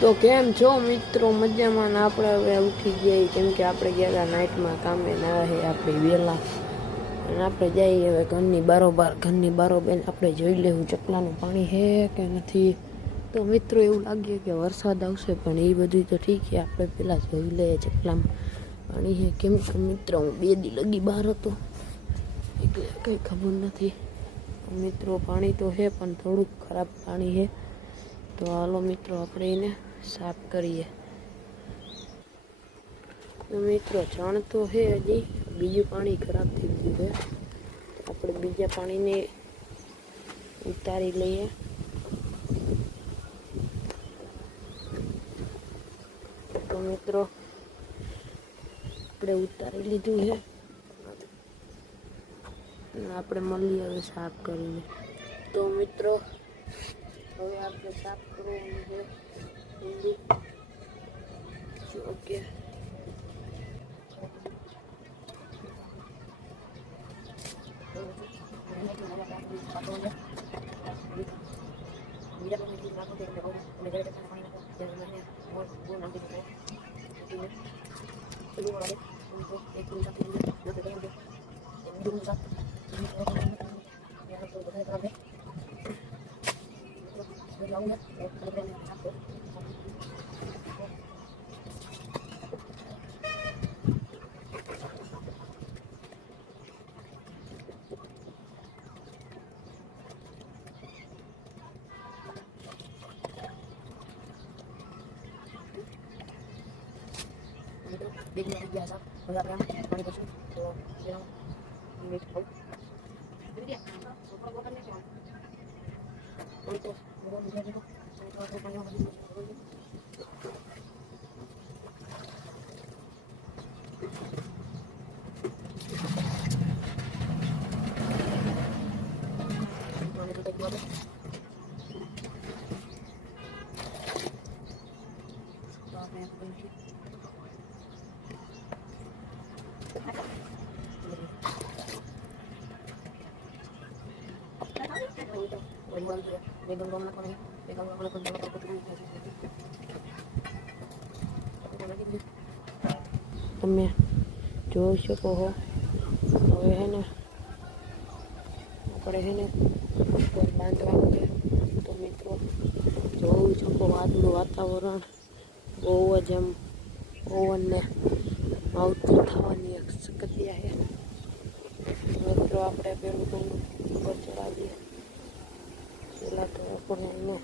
તો કેમ છો મિત્રો? મજામાં? ને આપણે હવે ઉઠી ગયા કેમ કે આપણે ગયા હતા નાઇટમાં કામે ના હે આપણે વહેલા અને આપણે જઈએ હવે ઘરની બારોબાર આપણે જોઈ લેવું ચકલાનું પાણી હે કે નથી. તો મિત્રો એવું લાગે કે વરસાદ આવશે પણ એ બધું તો ઠીક છે, આપણે પહેલાં જોઈ લઈએ ચકલામાં પાણી હે કેમ કે મિત્રો હું 2 દી લગી બહાર હતો એટલે કંઈ ખબર નથી. મિત્રો પાણી તો હે પણ થોડુંક ખરાબ પાણી હે, તો હાલો મિત્રો આપણે એને સાફ કરીએ. તો મિત્રો ચણ તો હે હજી બીજું પાણી ખરાબ થઈ ગયું છે, આપણે બીજા પાણીને ઉતારી લઈએ. તો મિત્રો આપણે ઉતારી લીધું છે, આપણે મળીએ હવે સાફ કરીને. તો મિત્રો હવે આપણે સાફ કરવાનું છે okay. Dia biasa, enggak pernah pakai baju. Kalau dia ini tahu. Jadi dia, kalau gua kan dia cuma itu, gua bisa itu. Kalau panjang lagi. Mana itu tadi ada? તમે જોઈ શકો છો હવે હે ને આપણે હે ને ઉપર બાંધવાનું છે. તો મિત્રો જોઈ શકો આજનું વાતાવરણ બહુ જ એમ પવનને આવતું થવાની એક શક્યતા છે. મિત્રો આપણે પેલું ઉપર ચડાવીએ પહેલાં તો આપણે એને